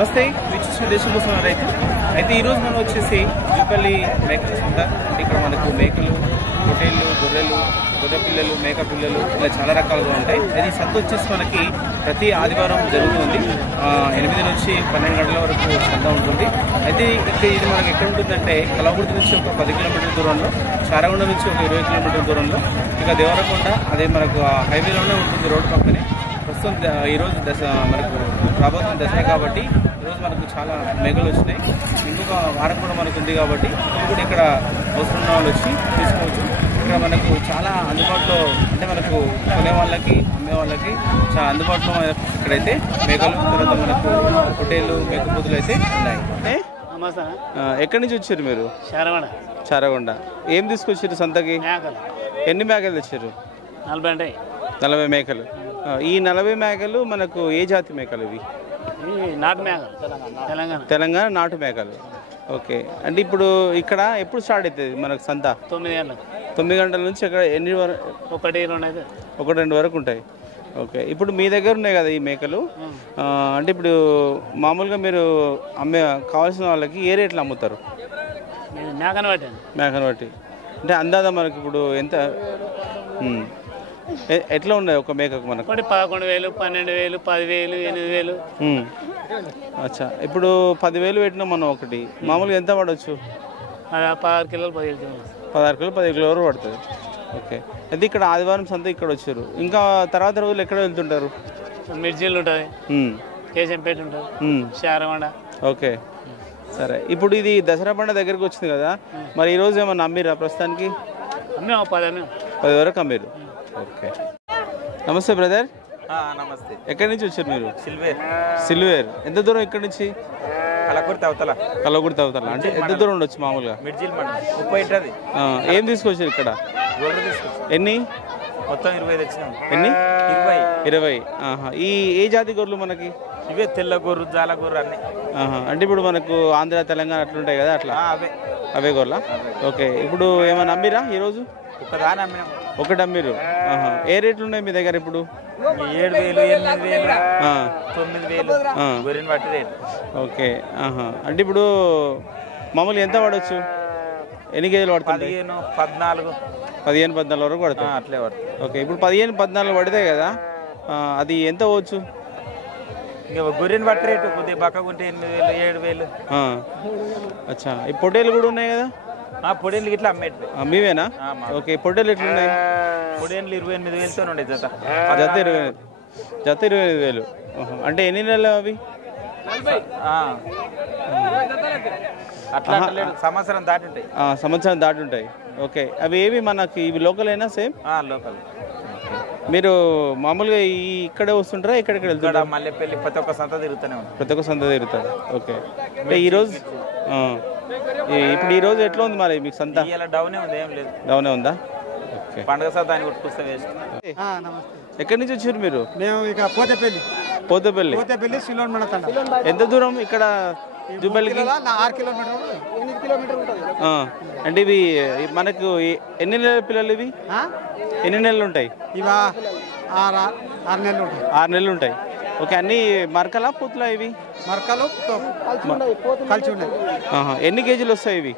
నమస్తే, వీక్షిస్తున్న దేశం కోసం రైతు. అయితే ఈరోజు మనం వచ్చేసి జూపల్లి మేక చూసుకుంటా. ఇక్కడ మనకు మేకలు, పొట్టేళ్ళు, గొర్రెలు, గొర్రె పిల్లలు, మేక పిల్లలు ఇలా చాలా రకాలుగా ఉంటాయి. అయితే ఈ సంత వచ్చేసి మనకి ప్రతి ఆదివారం జరుగుతుంది. 8 నుంచి 12 గంటల వరకు సంత ఉంటుంది. అయితే ఇది మనకి ఎక్కడ ఉంటుందంటే కలవకుర్తి నుంచి ఒక 10 కిలోమీటర్ల దూరంలో, చారగొండ నుంచి ఒక 20 కిలోమీటర్ల దూరంలో, ఇక దేవరకొండ అదే మనకు హైవేలోనే ఉంటుంది, రోడ్డు పక్కనే. ప్రస్తుతం ఈరోజు మనకు రాబోతున్న దసరా కాబట్టి ఈరోజు మనకు చాలా మేకలు వచ్చినాయి. ఇంకొక వారం కూడా మనకు ఉంది కాబట్టి ఇప్పుడు ఇక్కడ అవసరం ఉన్న వాళ్ళు వచ్చి తీసుకోవచ్చు. ఇక్కడ మనకు చాలా అందుబాటులో, అంటే మనకు కొనే వాళ్ళకి అమ్మే వాళ్ళకి చాలా అందుబాటులో ఇక్కడైతే మేకలు, తర్వాత మనకు పొట్టేళ్ళు, మేకపోతులు అయితే ఉన్నాయి. ఎక్కడి నుంచి వచ్చారు మీరు? చారగొండ. ఏం తీసుకొచ్చారు సంతకి? ఎన్ని మేకలు తెచ్చారు? 40 మేకలు. ఈ 40 మేకలు మనకు ఏ జాతి మేకలు ఇవి? నాటు మేకలు, తెలంగాణ నాటు మేకలు. ఓకే, అంటే ఇప్పుడు ఇక్కడ ఎప్పుడు స్టార్ట్ అవుతుంది మనకు సంత? 9 గంటలకు. 9 గంటల నుంచి ఇక్కడ ఎన్ని వరకు? 1-2 వరకు ఉంటాయి. ఓకే, ఇప్పుడు మీ దగ్గర ఉన్నాయి కదా ఈ మేకలు, అంటే ఇప్పుడు మామూలుగా మీరు కావాల్సిన వాళ్ళకి ఏ రేట్లు అమ్ముతారు? మేకను బట్టి అంటే అందాదా మనకి ఇప్పుడు ఎంత ఎట్లా ఉన్నాయి ఒక మేకకు మనకు? 11,000, 12,000, 10,000, 8,000. అచ్చా, ఇప్పుడు 10,000 పెట్టినా మనం ఒకటి మామూలుగా ఎంత పడవచ్చు? 16 కిలోలు 15 కిలోలు. 16 కిలో 15 కిలో వరకు పడుతుంది. ఓకే, అయితే ఇక్కడ ఆదివారం సంత ఇక్కడ వచ్చారు. ఇంకా తర్వాత రోజులు ఎక్కడ వెళ్తుంటారు? మిర్జీలు ఉంటుంది, కేశంపేట ఉంటుంది, చారగొండ. ఓకే, సరే. ఇప్పుడు ఇది దసరా పండుగ దగ్గరికి వచ్చింది కదా, మరి ఈరోజు ఏమన్నా అమ్మిరా ప్రస్తుతానికి? 10 వరకు అమ్మిరు. ఓకే, నమస్తే బ్రదర్. నమస్తే. ఎక్కడి నుంచి వచ్చారు మీరు? సిల్వేర్. ఎంత దూరం ఇక్కడ నుంచి? కలవకుర్తి అవతల. అంటే ఎంత దూరం ఉండొచ్చు మామూలుగా? మిర్జిల్ మండలం 30 ఉంటుంది. ఏం తీసుకొచ్చారు ఇక్కడ? ఎన్ని? మొత్తం 20 తెచ్చినాం. ఎన్ని? 20. ఏ జాతి గొర్రెలు మనకి? ఇవే తెల్ల గొర్రెలు, జాల గొర్రెలు అన్ని. అంటే ఇప్పుడు మనకు ఆంధ్ర, తెలంగాణ అట్లుంటాయి కదా, అట్లా అవే గొర్రెలా? ఓకే, ఇప్పుడు ఏమైనా అమ్మిరా ఈరోజు? ఒకదాని అమ్మినాం. ఒకటి అమ్మిరు. ఏ రేట్లు ఉన్నాయి మీ దగ్గర ఇప్పుడు? 7,000, 8,000, 9,000 గొర్రెని బట్టి రేటు. ఓకే, అంటే ఇప్పుడు మామూలు ఎంత పడవచ్చు? ఎన్ని కేజీలు పడుతుంది? 15-14 వరకు పడుతుంది. అట్లే పడుతుంది. ఓకే, ఇప్పుడు 15-14 పడితే కదా, అది ఎంత పోవచ్చు? ఇంకా గొర్రెని బట్టి రేటు. కొద్దిగా బక్కగుంటే 8,000, 7,000. అచ్చా, ఈ పొట్టేలు కూడా ఉన్నాయి కదా? పొడేళ్ళు ఇట్లా అమ్మేటి మీవేనా? ఓకే, పొట్టేలు ఎట్లున్నాయి? పొడేళ్ళు 28,000తో ఉండే జత. 25,000. అంటే ఎన్ని నెలలు అవి? అట్లా సంవత్సరం దాటి ఉంటాయి. సంవత్సరం దాటి ఉంటాయి. ఓకే, అవి ఏవి మనకి ఇవి లోకల్ అయినా? Same local. మీరు మామూలుగా ఇక్కడే వస్తుంటారా, ఎక్కడెక్కడ వెళ్తారా? మల్లెపల్లి ప్రతి ఒక్క సంత తిరుగుతూనే ఉంది. ప్రతి ఒక్క సంత తిరుగుతారు. ఓకే, అంటే ఈరోజు ఇప్పుడు ఈరోజు ఎట్లా ఉంది మరి మీకు సంత? డౌనే ఉంది, ఏం లేదు. డౌనే ఉందా? ఓకే, పండుగ సంత ఆయన కొట్టుకొస్తే వేస్ట్. ఎక్కడి నుంచి వచ్చారు మీరు? మేము ఇక పోతేపల్లి సిలోన్ మన తండ. ఎంత దూరం ఇక్కడ జూపల్లికి? 6 కిలోమీటర్లు. అంటే ఇవి మనకు ఎన్ని నెలల పిల్లలు ఇవి? ఎన్ని నెలలు ఉంటాయి? ఇవా 6 నెలలు ఉంటాయి. 6 నెలలు ఉంటాయి. ఓకే, అన్ని మరకలా పూతులా ఇవి? మరకలు కలిసి ఉన్నాయి. ఎన్ని కేజీలు వస్తాయి ఇవి?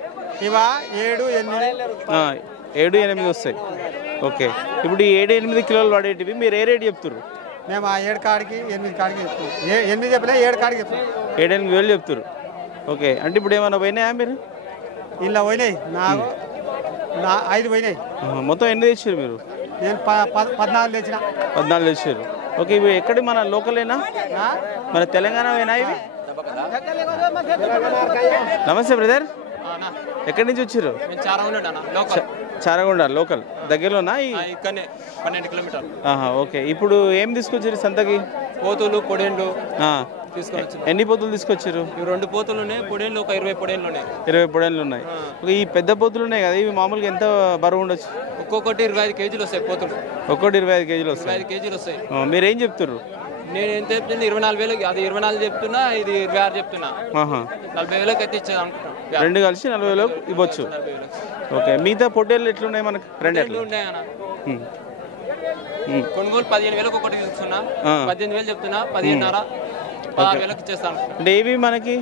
ఇవా 7-8 వస్తాయి. ఓకే, ఇప్పుడు ఈ 7-8 కిలోలు పడేటివి మీరు ఏ రేటు చెప్తారు? మేము 7 కాడికి 8 కాడికి చెప్తాం. 8 చెప్పలే, 7 కాడికి చెప్తాం. 7-8 వేలు చెప్తారు. ఓకే, అంటే ఇప్పుడు ఏమైనా పోయినాయా మీరు? ఇలా పోయినాయి, నాకు 5 పోయినాయి. మొత్తం ఎన్ని తెచ్చారు మీరు? నేను 14 తెచ్చిన. 14 తెచ్చారు. ఓకే, ఇవి ఎక్కడి మన లోకలేనా, మన తెలంగాణవేనా ఇవి? నమస్తే బ్రదర్, ఎక్కడి నుంచి వచ్చారు? చారగొండ లోకల్ దగ్గరలోనా? 12 కిలోమీటర్లు. ఓకే, ఇప్పుడు ఏం తీసుకొచ్చారు సంతకి? పోతులు, పొడేళ్ళు. ఎన్ని పోతులు తీసుకొచ్చారు? 2 పోతులు ఉన్నాయి, పొడేళ్ళు ఒక 20 పొడేళ్ళు ఉన్నాయి. 20 పొడేళ్ళు ఉన్నాయి. ఈ పెద్ద పోతులు ఉన్నాయి కదా, ఇవి మామూలుగా ఎంత బరువు ఉండొచ్చు? ఒక్కొక్కటి 25 కేజీలు వస్తాయి పోతులు. ఒక్కొక్కటి 25 కేజీలు వస్తాయి. 25 కేజీలు వస్తాయి. మీరేం చెప్తారు? నేను ఎంత చెప్తున్నా 24,000. అది 24 చెప్తున్నా, ఇది 26 చెప్తున్నా. 40,000 అయితే ఇచ్చేది అనుకుంటున్నా. 2 కలిసి 40,000 ఇవ్వచ్చు. ఓకే, మిగతా పొట్టేళ్ళు ఎట్లున్నాయి మనకి? 2 ఉన్నాయి అన్న. కొనుగోలు 15,000 ఒకటి తీసుకున్నా, 18,000 చెప్తున్నా, 15,500 16,000కి ఇచ్చేస్తాను. అంటే ఏవి మనకి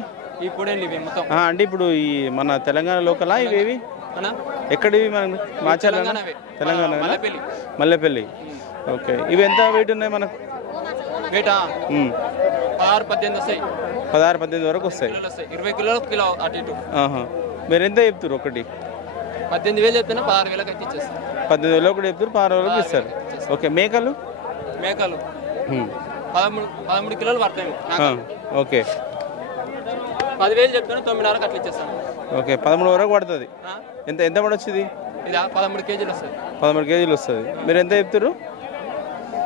ఇప్పుడు ఇవి మొత్తం అంటే ఇప్పుడు ఈ మన తెలంగాణ లోకలా ఇవేవి అన్నా ఎక్కడివి మన మాచాల తెలంగాణవే. తెలంగాణ మల్లెపల్లి. మల్లెపల్లి. ఓకే ఇవి ఎంత వెయిట్ ఉన్నాయి మనకు? వెయిటా 16-18 వస్తాయి. 16-18 వరకు వస్తాయి. 20 కిలోలు కిలో అటు ఇటు. మీరు ఎంత చెప్తారు ఒకటి? 18,000 చెప్తున్నా 16,000కి అయితే ఇచ్చేస్తాను. 18,000 ఒకటి చెప్తారు, 16,000 ఇస్తారు. ఓకే మేకలు 13 కిలోలు పడతాయి. ఓకే 10,000 చెప్తున్నా 9,500కి అట్లా ఇచ్చేస్తాను. ఓకే 13 వరకు పడుతుంది. ఎంత ఎంత పడవచ్చు ఇది? ఇది 13 కేజీలు వస్తుంది. 13 కేజీలు వస్తుంది. మీరు ఎంత చెప్తారు?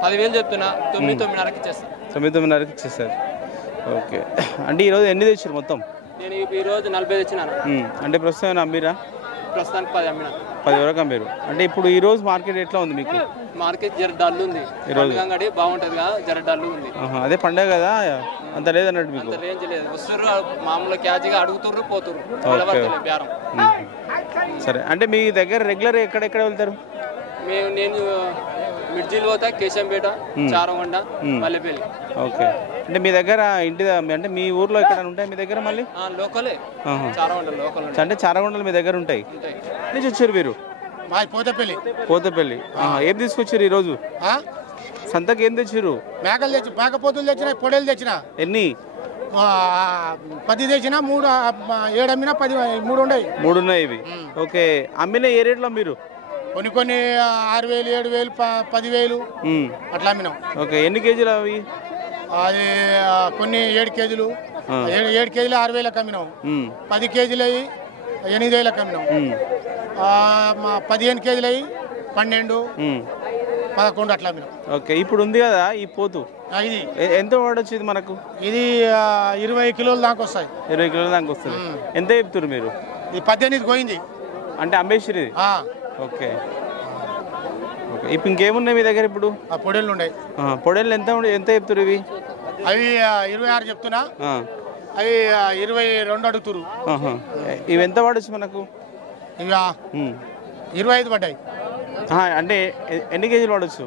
10,000 చెప్తున్నా 9,500కి ఇచ్చేస్తాను. 9,500కి ఇచ్చేస్తారు. ఓకే అంటే ఈరోజు ఎన్ని తెచ్చారు మొత్తం? నేను ఈరోజు 40 తెచ్చినాను. అంటే ప్రస్తుతం అమ్మిరా? ప్రస్తుతానికి 10 అమ్మినా. 10 వరకు అమ్మారు. అంటే ఇప్పుడు ఈ రోజు మార్కెట్ ఎట్లా ఉంది మీకు? మార్కెట్ జర డల్ ఉంది. అంగడి బాగుంటుంది కదా, జర డల్ ఉంది. అదే పండగ కదా అంత లేదన్నట్టు మీకు? అంత రేంజ్ లేదు. వస్తారు మామూలుగా క్యాచ్గా అడుగుతుర్రు పోతుర్రు బేరం. సరే అంటే మీ దగ్గర రెగ్యులర్ ఎక్కడెక్కడ వెళ్తారు? నేను మిర్జిల్ పోతా, కేశంపేట, చారగొండ, మల్లెపల్లి. ఓకే అంటే మీ దగ్గర ఇంటి అంటే మీ ఊర్లో ఎక్కడ ఉంటాయి మీ దగ్గర? మళ్ళీ లోకలే చారగొండ లోకల్. అంటే చారగొండలు మీ దగ్గర ఉంటాయి. నుంచి వచ్చారు మీరు? పోతపల్లి. ఏం తీసుకొచ్చారు ఈరోజు సంతకి? ఏం తెచ్చారు? మేకలు తెచ్చి మేకపోతులు తెచ్చిన, పొడేలు తెచ్చిన. ఎన్ని? 10 తెచ్చిన, 3 7 అమ్మినా 10 3 ఉన్నాయి. 3 ఉన్నాయి ఇవి. ఓకే అమ్మిన ఏ రేట్లో మీరు? కొన్ని 6,000 7,000 10,000 అట్లా అమ్మినాం. ఓకే ఎన్ని కేజీలు అవి? అది కొన్ని 7 కేజీలు 7 కేజీలు 6,000కి అమ్మినాం. 10 కేజీలు అయ్యి 8,000కి అమ్మినాం. 15 కేజీలు అయ్యి 12 11 అట్లా అమ్మినాం. ఓకే ఇప్పుడు ఉంది కదా ఈ పోతు, ఇది ఎంత పడవచ్చు ఇది మనకు? ఇది 20 కిలోల దాకా వస్తాయి. 20 కిలోల దాకా వస్తుంది. ఎంత చెప్తారు మీరు? ఇది 18 పోయింది. అంటే అమ్మేసిరి? ఓకే ఓకే ఇప్పుడు ఇంకేమున్నాయి మీ దగ్గర ఇప్పుడు? పొడేళ్ళు ఉన్నాయి. పొడేళ్ళు ఎంత చెప్తారు ఇవి? అవి 26 చెప్తున్నా, అవి 22 అడుగుతురు. ఇవి ఎంత పడవచ్చు మనకు? ఇవి 25 పడ్డాయి. అంటే ఎన్ని కేజీలు పడవచ్చు?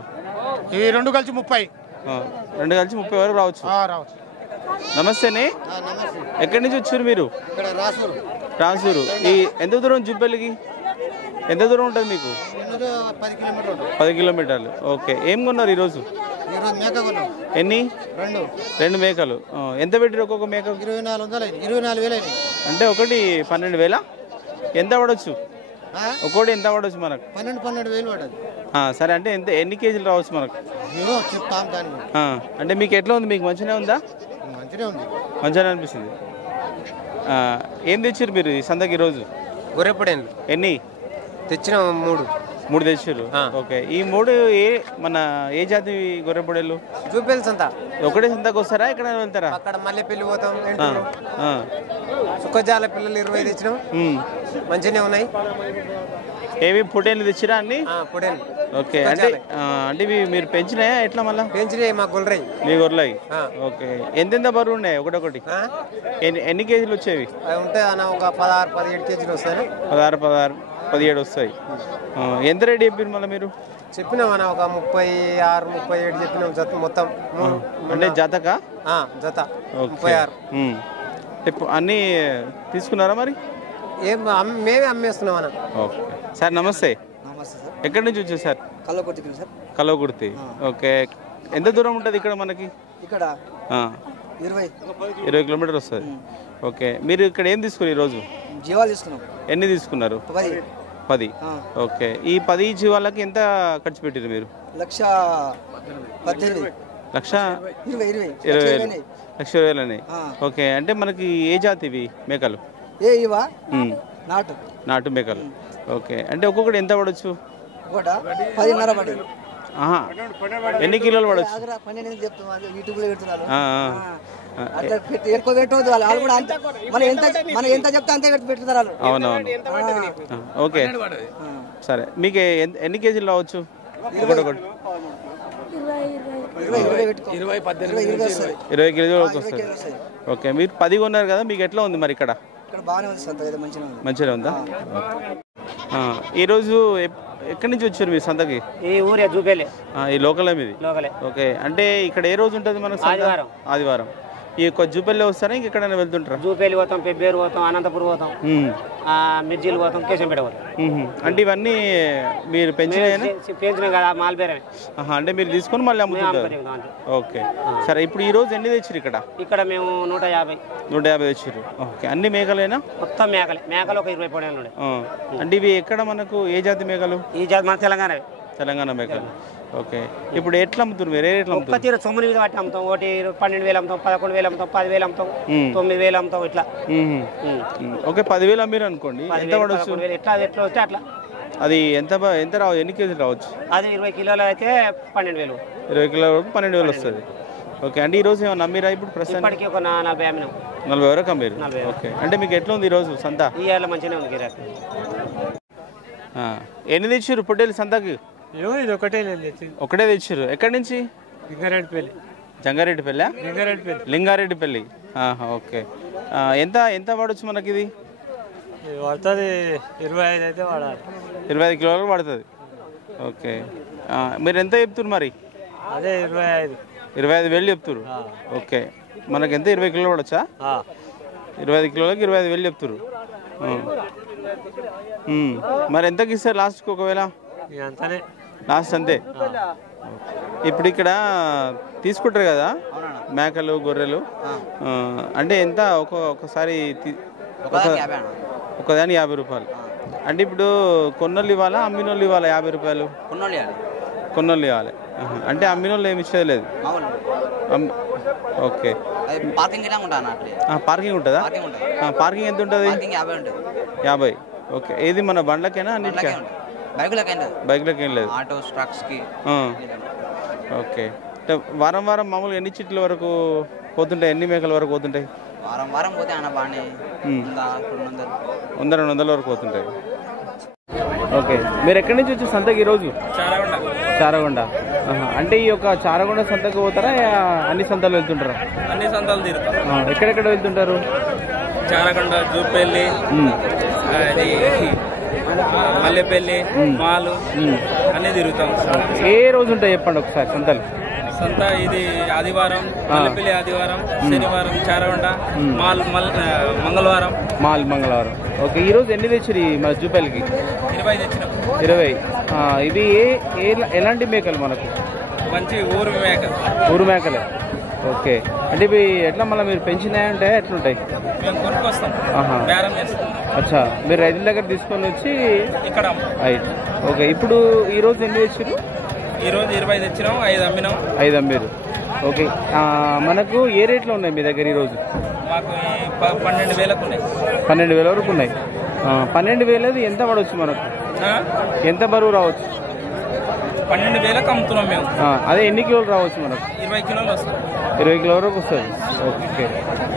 ఇవి 2 కలిసి 30. 2 కలిసి 30 వరకు రావచ్చు. నమస్తేనే, ఎక్కడి నుంచి వచ్చారు మీరు? రాసూరు. ఈ ఎంత దూరం జుబ్బెల్లికి? ఎంత దూరం ఉంటుంది మీకు? 10 కిలోమీటర్లు. ఓకే ఏం కొన్నారు ఈరోజు? ఎన్ని? 2 మేకలు. ఎంత పెట్టారు ఒక్కొక్క మేక? 24,000. అంటే ఒకటి 12,000. ఎంత పడవచ్చు ఒక్కోటి? ఎంత పడవచ్చు మనకు? 12,000 పడదు. సరే అంటే ఎంత ఎన్ని కేజీలు రావచ్చు మనకు? అంటే మీకు ఎట్లా ఉంది? మీకు మంచిగా ఉందా? మంచిగా అనిపిస్తుంది. ఏం తెచ్చారు మీరు ఈ సంతకి ఈరోజు? గొర్రెపడేళ్ళు. ఎన్ని తెచ్చిన? 3 తెచ్చారు. ఓకే ఈ 3 ఏ జాతి గొర్రెపొడేళ్ళు? జూపేల్ సంత. ఒకటే సంతకు వస్తారా ఇక్కడ వెళ్తారా? అక్కడ మల్లెపల్లి పోతాం. సుఖజాల పిల్లలు 20 తెచ్చినాం. మంచిగానే ఉన్నాయి. ఏవి పొటేళ్ళు తెచ్చిరా అన్ని? పొడేళ్ళు. ఓకే అంటే ఇవి మీరు పెంచినాయా ఎట్లా? మళ్ళీ పెంచినాయి మా గొర్రెయి. మీ గొర్రెలు. ఓకే ఎంతెంత బరువు ఉన్నాయి ఒకటొకటి? ఎన్ని కేజీలు వచ్చేవి? ఉంటాయి అన్న ఒక 16-17 కేజీలు వస్తాయి. 16-17 వస్తాయి. ఎంత రేట్ చెప్పారు మళ్ళీ మీరు? చెప్పినాం అన్న ఒక 36-37 చెప్పినాం. జత మొత్తం అంటే జతకా? జత 36. అన్నీ తీసుకున్నారా మరి? మేమే అమ్మేస్తున్నాం అన్న. ఓకే సార్ నమస్తే. ఎక్కడి నుంచి వచ్చారు సార్? కల్లకుర్తి. ఓకే ఎంత దూరం ఉంటుంది ఇక్కడ మనకి? ఇక్కడ 20 కిలోమీటర్లు వస్తుంది. ఓకే మీరు ఇక్కడ ఏం తీసుకున్నారు ఈరోజు? జీవాలు తీసుకున్నాం. ఎన్ని తీసుకున్నారు? 10. ఓకే ఈ 10 జీవాలకి ఎంత ఖర్చు పెట్టారు మీరు? 1,18,000. 1,20,000 అని. ఓకే అంటే మనకి ఏ జాతి ఇవి మేకలు? నాటు మేకలు. ఓకే అంటే ఒక్కొక్కటి ఎంత పడవచ్చు? 10.5 పడదు. ఎన్ని కిలోలు పడవచ్చు? ఎక్కువ పెట్టవద్దు వాళ్ళు కూడా. మనం ఎంత చెప్తే అంతే పెట్టుతారు. అవునవును. ఓకే సరే మీకు ఎన్ని కేజీలు రావచ్చు ఒకటొకటి? 20 కేజీలు వస్తుంది. ఓకే మీరు 10 కొన్నారు కదా, మీకు ఎట్లా ఉంది మరి ఇక్కడ? మంచిగా ఉందా? ఈరోజు ఎక్కడి నుంచి వచ్చారు మీ సంతకి? ఈ ఊరే జూపేలే. ఈ లోకలే మీది? ఓకే అంటే ఇక్కడ ఏ రోజు ఉంటుంది మనకు? ఆదివారం. ఈ యొక్క జూపల్లి వస్తారా ఇంకెక్కడైనా వెళ్తుంటారా? జూపల్లి పోతాం, పెబ్బేరు పోతాం, అనంతపురం పోతాం, మిర్జీలు పోతాం, కేశంపేట పోతాం. అంటే ఇవన్నీ మీరు పెంచినాం కదా, మాల్బేరమే. అంటే మీరు తీసుకొని మళ్ళీ అమ్ముతుంటారు. ఓకే సరే. ఇప్పుడు ఈ రోజు ఎన్ని తెచ్చారు ఇక్కడ? ఇక్కడ మేము 150 తెచ్చారు. ఓకే. అన్ని మేకలేనా? మొత్తం మేకలు ఒక 20 పొడేలు ఉన్నాయి. అంటే ఇవి ఎక్కడ మనకు ఏ జాతి మేకలు? ఈ జాతి మన తెలంగాణ మేకలు. ఓకే. ఇప్పుడు ఎట్లా అమ్ముతున్నారు మీరు? ఏ రేట్లు అమ్ముతారు? 9 బట్టి అమ్ముతాం. ఒకటి 12,000 అమ్ముతాం, 11,000 అమ్ముతాం, 10,000 అమ్ముతాం, 9,000 అమ్ముతాం. ఇట్లా ఓకే. 10,000 అమ్మిరు అనుకోండి, ఎంత పడవచ్చు? ఎట్లా వస్తే అట్లా. అది ఎంత రావచ్చు? ఎన్ని కేజీలు రావచ్చు? అది 20 కిలోలు అయితే 12,000. 20 కిలోల వరకు 12,000 వస్తుంది. ఓకే. అంటే ఈరోజు ఏమన్నా అమ్మిరా ఇప్పుడు ప్రస్తుతం? ఇప్పటికీ ఒక 40 అమ్మినాం. 40 వరకు అమ్మిరు. ఓకే. అంటే మీకు ఎట్లా ఉంది ఈరోజు సంత? ఇవాళ మంచిగానే ఉంది గిరాకీ. ఎన్ని తెచ్చారు పొట్టేలు సంతకి? ఇది ఒకటే తెచ్చారు. ఎక్కడి నుంచి? జంగారెడ్డిపల్లి. లింగారెడ్డిపల్లి. ఓకే. ఎంత పడవచ్చు మనకి? ఇది పడుతుంది 25 అయితే వాడాలి. 25 కిలోలు పడుతుంది. ఓకే. మీరు ఎంత చెప్తున్నారు మరి? అదే 25,000 చెప్తున్నారు. ఓకే. మనకి ఎంత 20 కిలోలు పడచ్చా? 25 కిలోలకి 25,000 చెప్తున్నారు. మరి ఎంతకి ఇస్తారు లాస్ట్కి ఒకవేళ? అంతనే లాస్ట్ అంతే. ఇప్పుడు ఇక్కడ తీసుకుంటారు కదా మేకలు, గొర్రెలు, అంటే ఎంత? ఒకసారి ఒకదాని 50 రూపాయలు. అంటే ఇప్పుడు కొన్నోళ్ళు ఇవ్వాలా, అమ్మినోళ్ళు ఇవ్వాలా? 50 రూపాయలు కొన్నోళ్ళు ఇవ్వాలి. అంటే అమ్మినోళ్ళు ఏమి ఇచ్చేది లేదు. ఓకే. పార్కింగ్ ఉంటుందా? పార్కింగ్ ఎంత ఉంటుంది? 50. ఓకే. ఏది మన బండ్లకేనా అన్నిటికీ? బైక్లకి ఏం లేదు. ఓకే. వారం మామూలుగా ఎన్ని చిట్ల వరకు పోతుంటాయి? ఎన్ని మేకల వరకు పోతుంటాయి? వారం పోతే 100-200 వరకు పోతుంటాయి. ఓకే. మీరు ఎక్కడి నుంచి వచ్చి సంతకి ఈరోజు? చారగొండ. అంటే ఈ యొక్క చారగొండ సంతకు పోతారా, అన్ని సంతలు వెళ్తుంటారా? అన్ని సంతాలు తిరుగుతాం. ఎక్కడెక్కడ వెళ్తుంటారు? చారగొండ, జూపల్లి, అది మల్లెపల్లి, మాలు అన్ని తిరుగుతాం. ఏ రోజు ఉంటాయి చెప్పండి ఒకసారి సంతలు? సంత ఇది ఆదివారం, మల్లెపల్లి ఆదివారం, శనివారం చారగొండ, మంగళవారం. మంగళవారం. ఓకే. ఈ రోజు ఎన్ని తెచ్చారు మన జూపల్లికి? 20 తెచ్చినాం. 20. ఇవి ఎలాంటి మేకలు మనకు? మంచి ఊరు మేకలే. ఓకే. అంటే ఇవి ఎట్లా మళ్ళీ మీరు పెంచినాయంటే ఎట్లుంటాయి? మేము కొనుక్కొస్తాం, బేరం చేస్తాం. అచ్చా. మీరు రైతుల దగ్గర తీసుకొని వచ్చి ఇక్కడ. ఓకే. ఇప్పుడు ఈ రోజు ఎన్ని తెచ్చారు? ఈ రోజు 20 తెచ్చినాం, 5 అమ్మినాం. 5 అమ్మారు. ఓకే. మనకు ఏ రేట్లో ఉన్నాయి మీ దగ్గర ఈరోజు? మాకు 12,000 ఉన్నాయి. 12,000 వరకు ఉన్నాయి. 12,000 ఎంత పడవచ్చు మనకు? ఎంత బరువు రావచ్చు? 12,000 అమ్ముతున్నాం మేము. అదే ఎన్ని కిలోలు రావచ్చు మనకు? 20 కిలోలు వస్తుంది. 20 కిలో వరకు వస్తుంది. ఓకే.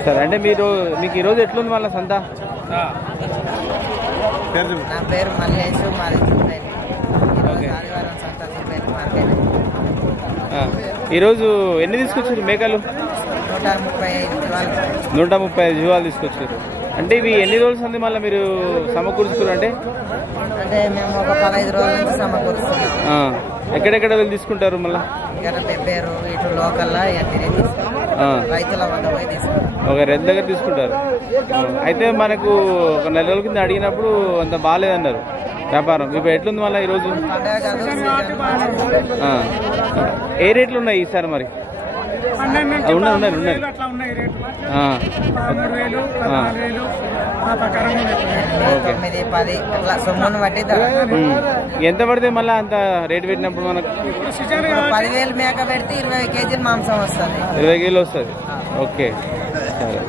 సరే. అంటే మీకు ఈరోజు ఎట్లుంది మళ్ళీ సంత? నా పేరు మల్లేష్, మాది ఆదివారం సంత మార్కెట్. ఈరోజు ఎన్ని తీసుకొచ్చారు మేకలు? 135 జీవాలు తీసుకొచ్చారు. అంటే ఇవి ఎన్ని రోజులు ఉంది మళ్ళీ మీరు సమకూర్చుకున్నారు? అంటే మేము ఒక 15 రోజుల నుంచి సమకూరుస్తున్నాం. ఎక్కడెక్కడ వెళ్ళి తీసుకుంటారు మళ్ళీ? పెబ్బేరు, ఇటు లోకల్లా రైతుల వద్ద పోయి తీసుకుంటాం. ఒక రైతు దగ్గర తీసుకుంటారు. అయితే మనకు ఒక 4 రోజుల కింద అడిగినప్పుడు అంత బాగాలేదన్నారు వ్యాపారం. ఇప్పుడు ఎట్లుంది మళ్ళీ ఈరోజు? ఏ రేట్లు ఉన్నాయి ఈసారి మరి? ఉన్నాయి. ఓకే. 9, 10 సొమ్మును బట్టి ఎంత పడితే మళ్ళీ అంత రేటు పెట్టినప్పుడు మనకు? 10,000 మేక పెడితే 20 కేజీలు మాంసం వస్తుంది. 20 కిలో వస్తుంది. ఓకే. సరే.